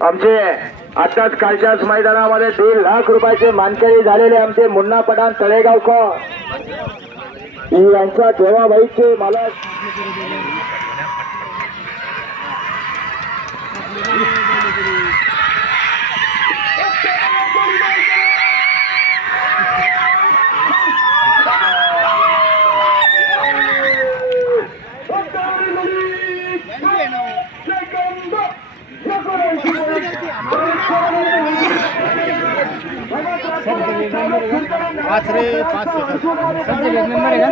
आमचे आताच कालच्याच मैदानामध्ये दीड लाख रुपयाचे मानकरी झालेले आमचे मुन्ना पठाण तळेगावकर. यांच्या ठेवाबाईचे मला पाच रे पाच नंबर आहे का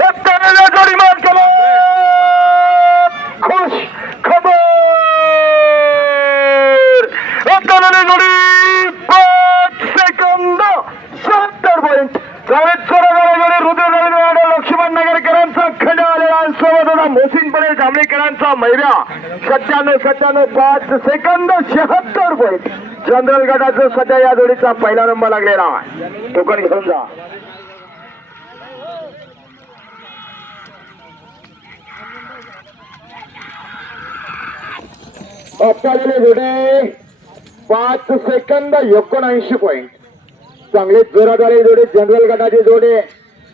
रत्नागिरीला जोडी मान केला खुश खबर रत्नागिरी जोडी पाच सेकंद सत्तर पॉईंट बरोबर हृदय लक्ष्मण नगरकरांचा खंड आलेला सोबत होता मोसिन पटेल जांभळेकरांचा मैऱ्या सत्त्याण्णव सत्त्याण्णव पाच सेकंद शहात्तर पॉईंट जनरल गटाचं सध्या या जोडीचा पहिला नंबर लागलेला आहे. टोकन घेऊन जा. पाच सेकंद एकोणऐंशी पॉईंट चांगले जोरात जोडे जनरल गटाचे जोडे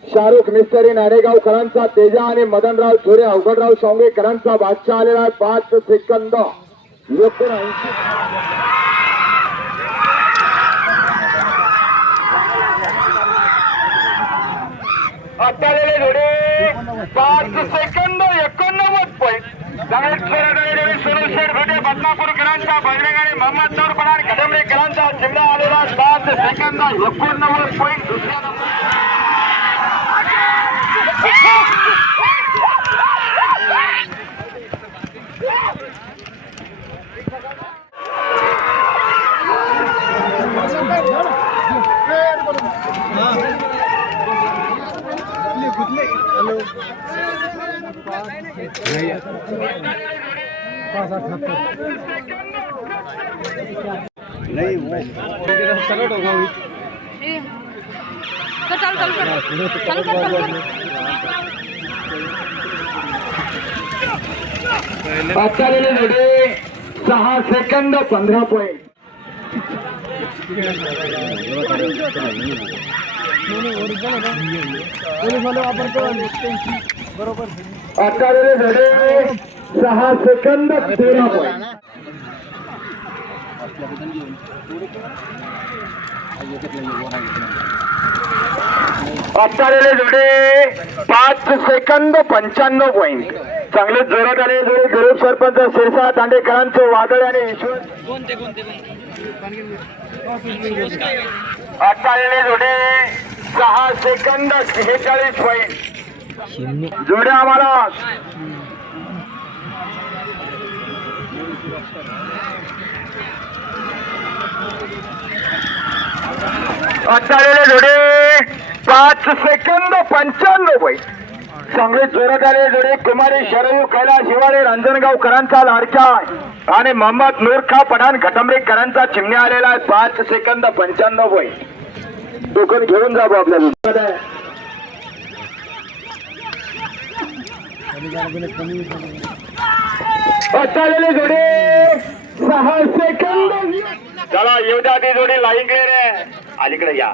शाहरुख नारेगाव नारेगावकरांचा तेजा आणि मदनराव थोरे अवघडराव सोंगेकरांचा बादशाह आलेला आहे. पाच सेकंद. एकोणऐंशी अत्तालेले जोडे. पाच सेकंद एकोणनव्वद पॉईंट चांगले जोरात आले जोडे सुनील शेठ भेटे बदनापूरकरांचा बजरंग आणि मोहम्मद नूर पठाण कदमरेकरांचा चिमडा आलेला सात सेकंद एकोणनव्वद पॉईंट दुसऱ्या कर चालू चालू कर चालू कर चालू कर अत्तालेले जोडे सहा सेकंद पंधरा पॉईंट अत्तालेले झाले. सहा सेकंद तेरा पॉईंट अत्तालेले जोडे पाच सेकंद पंच्याण्णव पॉईंट चांगले जोरात आले जोडे गरीब सरपंच शिरसा दांडेकरांचे वादळ आणि ईश्वर. अत्तालेले जोडे सहा सेकंद सेहेचाळीस पॉईंट जोड्या आम्हाला. अत्तालेले जोडे. पाच सेकंद पंच्याण्णव पॉईंट चांगले जोरात आले जोडे कुमारी शरयू कैलास हिवाळे रांजणगावकरांचा लाडका आणि मोहम्मद नूरखा पठाण घटंबरेकरांचा चिमण्या आलेला आहे. पाच सेकंद पंच्याण्णव पॉईंट टोकन घेऊन जाऊ भाऊ आपल्याला अत्तालेले जोडी. सहा सेकंद. चला येऊ द्या ती जोडी लाईन क्लिअर आहे. अलीकडे या.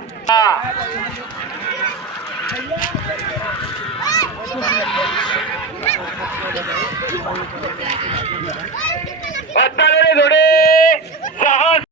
अत्तालेले जोडे. सहा